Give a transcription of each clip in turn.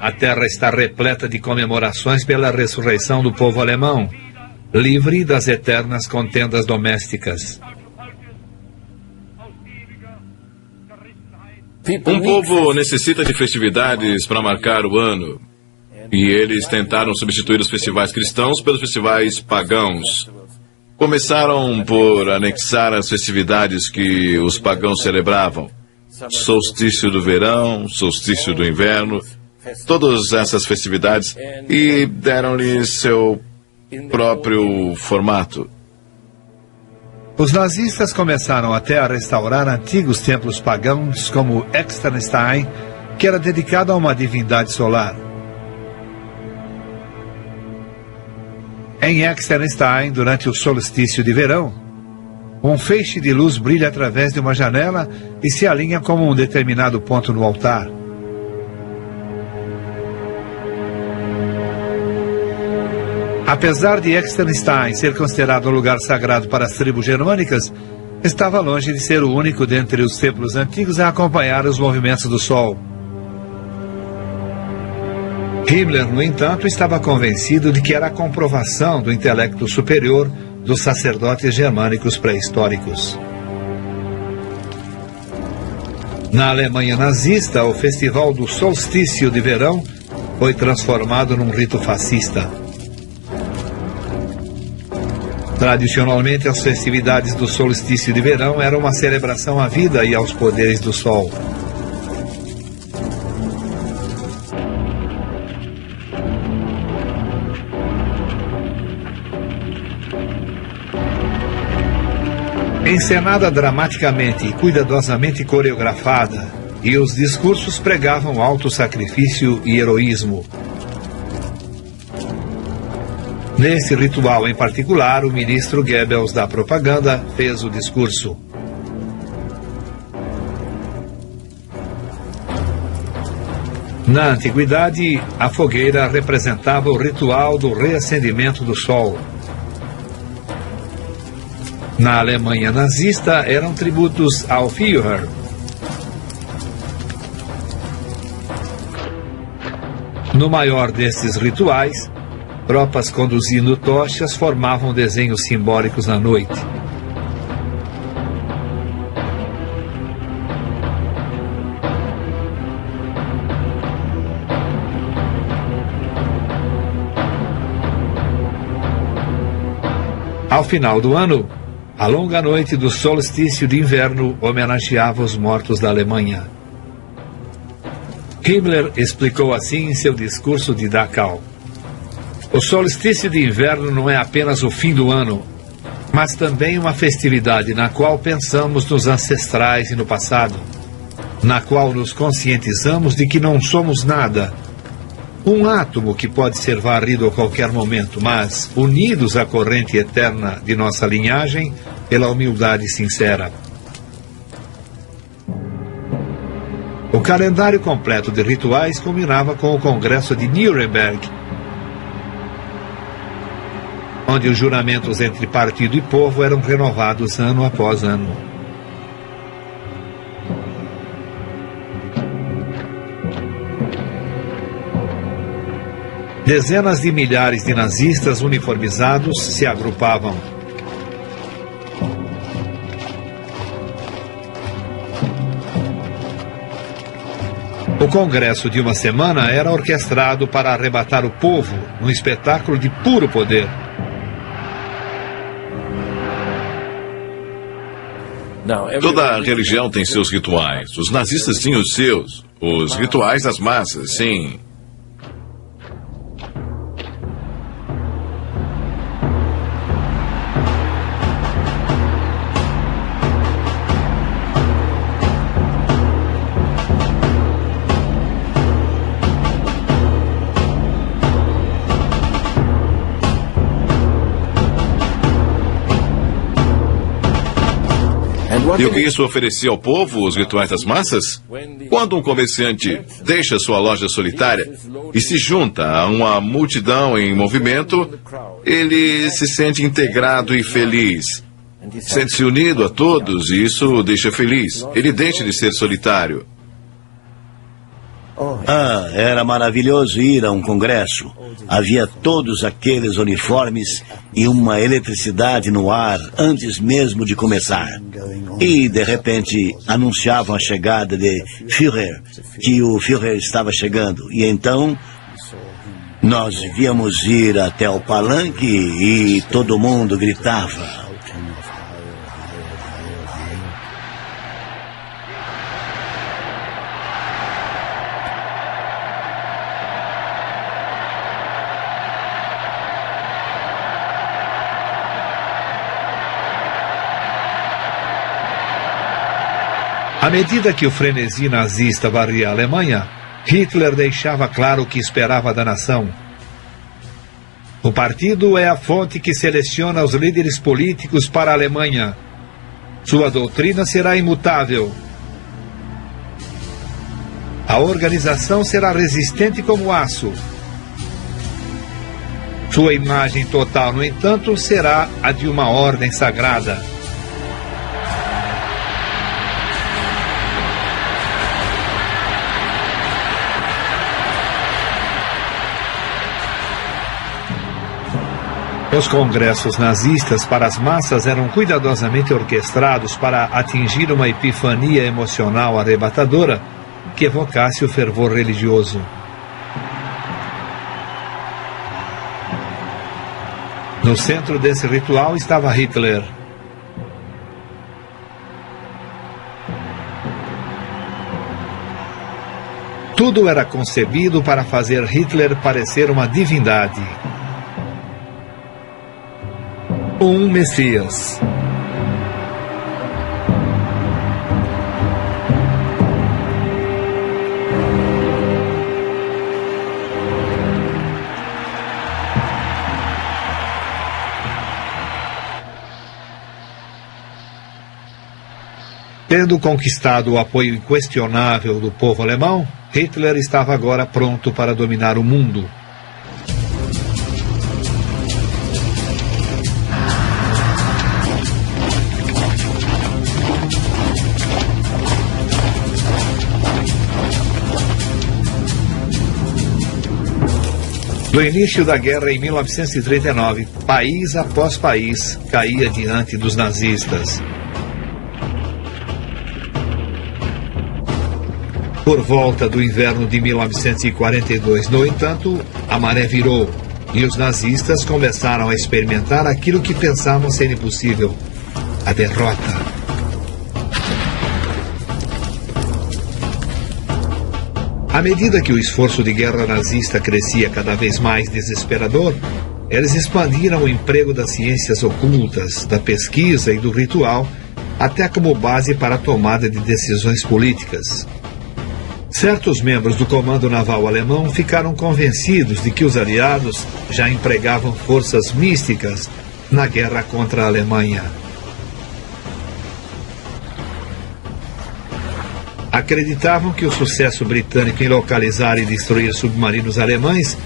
a terra está repleta de comemorações pela ressurreição do povo alemão, livre das eternas contendas domésticas. Um povo necessita de festividades para marcar o ano. E eles tentaram substituir os festivais cristãos pelos festivais pagãos. Começaram por anexar as festividades que os pagãos celebravam. Solstício do verão, solstício do inverno, todas essas festividades, e deram-lhe seu próprio formato. Os nazistas começaram até a restaurar antigos templos pagãos, como Externstein, que era dedicado a uma divindade solar. Em Externstein, durante o solstício de verão, um feixe de luz brilha através de uma janela e se alinha como um determinado ponto no altar. Apesar de Externstein ser considerado um lugar sagrado para as tribos germânicas, estava longe de ser o único dentre os templos antigos a acompanhar os movimentos do Sol. Himmler, no entanto, estava convencido de que era a comprovação do intelecto superior dos sacerdotes germânicos pré-históricos. Na Alemanha nazista, o festival do solstício de verão foi transformado num rito fascista. Tradicionalmente, as festividades do solstício de verão eram uma celebração à vida e aos poderes do sol. Encenada dramaticamente e cuidadosamente coreografada, e os discursos pregavam auto-sacrifício e heroísmo. Nesse ritual em particular, o ministro Goebbels da propaganda fez o discurso. Na antiguidade, a fogueira representava o ritual do reacendimento do sol. Na Alemanha nazista, eram tributos ao Führer. No maior destes rituais, tropas conduzindo tochas formavam desenhos simbólicos na noite. Ao final do ano, a longa noite do solstício de inverno homenageava os mortos da Alemanha. Himmler explicou assim em seu discurso de Dachau: o solstício de inverno não é apenas o fim do ano, mas também uma festividade na qual pensamos nos ancestrais e no passado, na qual nos conscientizamos de que não somos nada, um átomo que pode ser varrido a qualquer momento, mas unidos à corrente eterna de nossa linhagem pela humildade sincera. O calendário completo de rituais culminava com o Congresso de Nuremberg, onde os juramentos entre partido e povo eram renovados ano após ano. Dezenas de milhares de nazistas uniformizados se agrupavam. O congresso de uma semana era orquestrado para arrebatar o povo num espetáculo de puro poder. Toda religião tem seus rituais. Os nazistas tinham os seus. Os rituais das massas, sim. E o que isso oferecia ao povo, os rituais das massas? Quando um comerciante deixa sua loja solitária e se junta a uma multidão em movimento, ele se sente integrado e feliz. Sente-se unido a todos e isso o deixa feliz. Ele deixa de ser solitário. Era maravilhoso ir a um congresso. Havia todos aqueles uniformes e uma eletricidade no ar antes mesmo de começar. E, de repente, anunciavam a chegada de Führer, que o Führer estava chegando. E então, nós devíamos ir até o palanque e todo mundo gritava. À medida que o frenesi nazista varria a Alemanha, Hitler deixava claro o que esperava da nação. O partido é a fonte que seleciona os líderes políticos para a Alemanha. Sua doutrina será imutável. A organização será resistente como aço. Sua imagem total, no entanto, será a de uma ordem sagrada. Os congressos nazistas para as massas eram cuidadosamente orquestrados para atingir uma epifania emocional arrebatadora que evocasse o fervor religioso. No centro desse ritual estava Hitler. Tudo era concebido para fazer Hitler parecer uma divindade. Um Messias. Tendo conquistado o apoio inquestionável do povo alemão, Hitler estava agora pronto para dominar o mundo. No início da guerra em 1939, país após país caía diante dos nazistas. Por volta do inverno de 1942, no entanto, a maré virou e os nazistas começaram a experimentar aquilo que pensavam ser impossível: a derrota. À medida que o esforço de guerra nazista crescia cada vez mais desesperador, eles expandiram o emprego das ciências ocultas, da pesquisa e do ritual, até como base para a tomada de decisões políticas. Certos membros do comando naval alemão ficaram convencidos de que os aliados já empregavam forças místicas na guerra contra a Alemanha. Acreditavam que o sucesso britânico em localizar e destruir submarinos alemães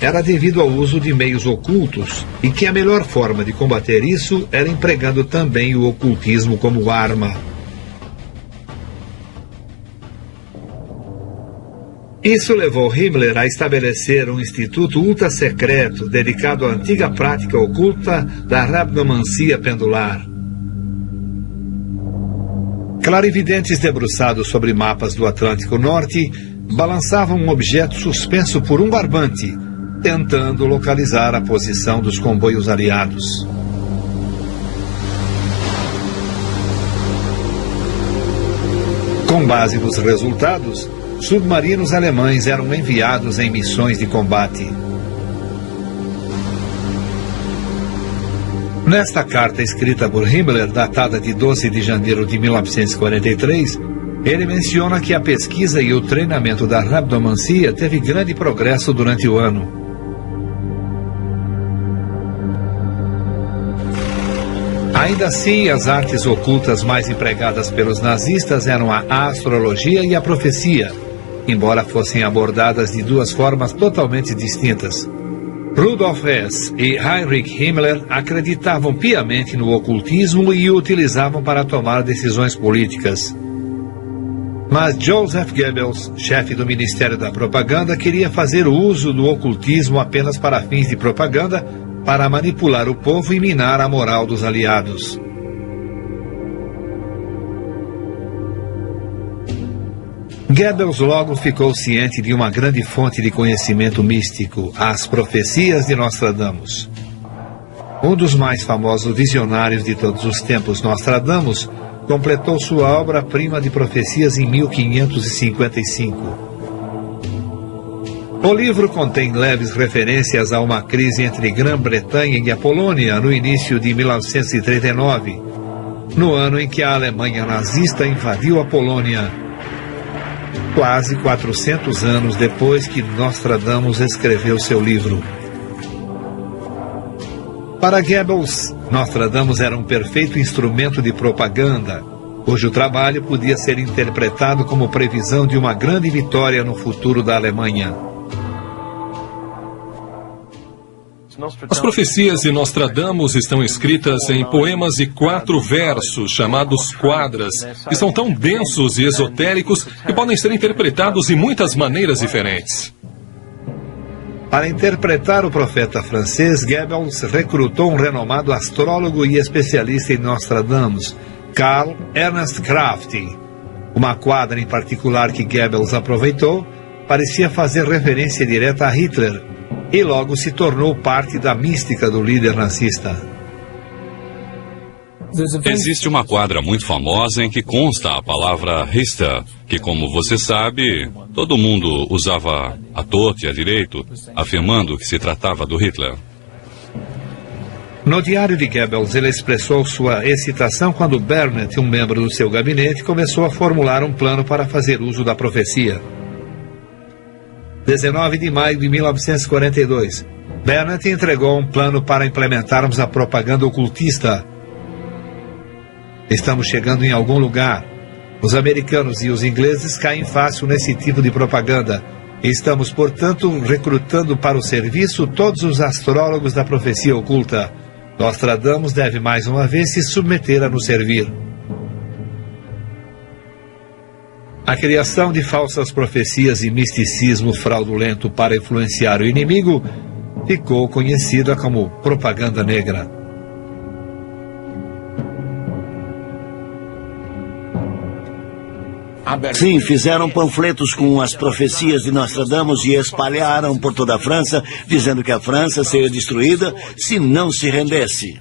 era devido ao uso de meios ocultos e que a melhor forma de combater isso era empregando também o ocultismo como arma. Isso levou Himmler a estabelecer um instituto ultra-secreto dedicado à antiga prática oculta da rabdomancia pendular. Clarividentes debruçados sobre mapas do Atlântico Norte balançavam um objeto suspenso por um barbante, tentando localizar a posição dos comboios aliados. Com base nos resultados, submarinos alemães eram enviados em missões de combate. Nesta carta escrita por Himmler, datada de 12 de janeiro de 1943, ele menciona que a pesquisa e o treinamento da rabdomancia teve grande progresso durante o ano. Ainda assim, as artes ocultas mais empregadas pelos nazistas eram a astrologia e a profecia, embora fossem abordadas de duas formas totalmente distintas. Rudolf Hess e Heinrich Himmler acreditavam piamente no ocultismo e o utilizavam para tomar decisões políticas. Mas Joseph Goebbels, chefe do Ministério da Propaganda, queria fazer o uso do ocultismo apenas para fins de propaganda, para manipular o povo e minar a moral dos aliados. Goebbels logo ficou ciente de uma grande fonte de conhecimento místico, as profecias de Nostradamus. Um dos mais famosos visionários de todos os tempos, Nostradamus, completou sua obra-prima de profecias em 1555. O livro contém leves referências a uma crise entre Grã-Bretanha e a Polônia no início de 1939, no ano em que a Alemanha nazista invadiu a Polônia, quase 400 anos depois que Nostradamus escreveu seu livro. Para Goebbels, Nostradamus era um perfeito instrumento de propaganda, cujo trabalho podia ser interpretado como previsão de uma grande vitória no futuro da Alemanha. As profecias de Nostradamus estão escritas em poemas de 4 versos, chamados quadras, que são tão densos e esotéricos que podem ser interpretados de muitas maneiras diferentes. Para interpretar o profeta francês, Goebbels recrutou um renomado astrólogo e especialista em Nostradamus, Karl Ernst Kraft. Uma quadra em particular que Goebbels aproveitou parecia fazer referência direta a Hitler e logo se tornou parte da mística do líder nazista. Existe uma quadra muito famosa em que consta a palavra Richter, que, como você sabe, todo mundo usava à torto e à direito, afirmando que se tratava do Hitler. No diário de Goebbels, ele expressou sua excitação quando Berndt, um membro do seu gabinete, começou a formular um plano para fazer uso da profecia. 19 de maio de 1942, Berndt entregou um plano para implementarmos a propaganda ocultista. Estamos chegando em algum lugar. Os americanos e os ingleses caem fácil nesse tipo de propaganda. Estamos, portanto, recrutando para o serviço todos os astrólogos da profecia oculta. Nostradamus deve mais uma vez se submeter a nos servir. A criação de falsas profecias e misticismo fraudulento para influenciar o inimigo ficou conhecida como propaganda negra. Sim, fizeram panfletos com as profecias de Nostradamus e espalharam por toda a França, dizendo que a França seria destruída se não se rendesse.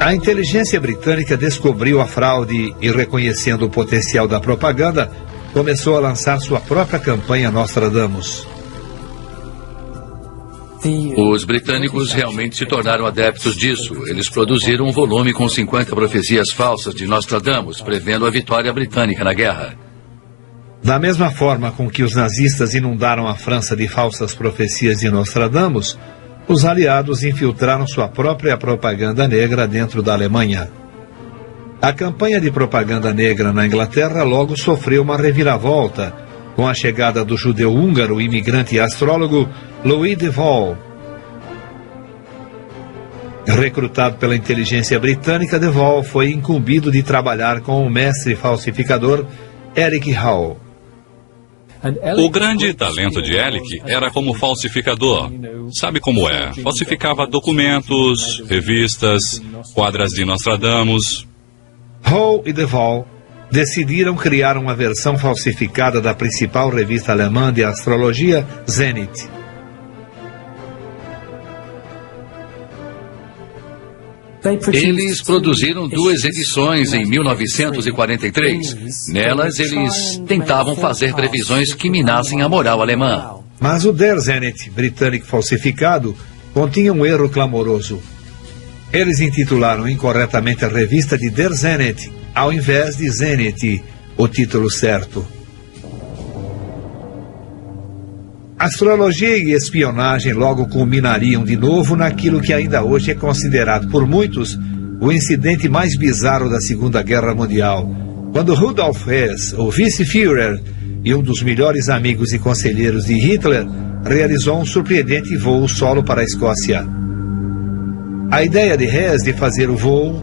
A inteligência britânica descobriu a fraude e, reconhecendo o potencial da propaganda, começou a lançar sua própria campanha Nostradamus. Os britânicos realmente se tornaram adeptos disso. Eles produziram um volume com 50 profecias falsas de Nostradamus, prevendo a vitória britânica na guerra. Da mesma forma com que os nazistas inundaram a França de falsas profecias de Nostradamus, os aliados infiltraram sua própria propaganda negra dentro da Alemanha. A campanha de propaganda negra na Inglaterra logo sofreu uma reviravolta, com a chegada do judeu húngaro, imigrante e astrólogo Louis de Waal. Recrutado pela inteligência britânica, de Waal foi incumbido de trabalhar com o mestre falsificador Eric Hall. O grande talento de Elick era como falsificador. Sabe como é? Falsificava documentos, revistas, quadras de Nostradamus. Hall e de Waal decidiram criar uma versão falsificada da principal revista alemã de astrologia, Zenit. Eles produziram 2 edições em 1943. Nelas, eles tentavam fazer previsões que minassem a moral alemã. Mas o Der Zenit, britânico falsificado, continha um erro clamoroso. Eles intitularam incorretamente a revista de Der Zenit, ao invés de Zenit, o título certo. Astrologia e espionagem logo culminariam de novo naquilo que ainda hoje é considerado por muitos o incidente mais bizarro da Segunda Guerra Mundial, quando Rudolf Hess, o vice-Führer e um dos melhores amigos e conselheiros de Hitler, realizou um surpreendente voo solo para a Escócia. A ideia de Hess de fazer o voo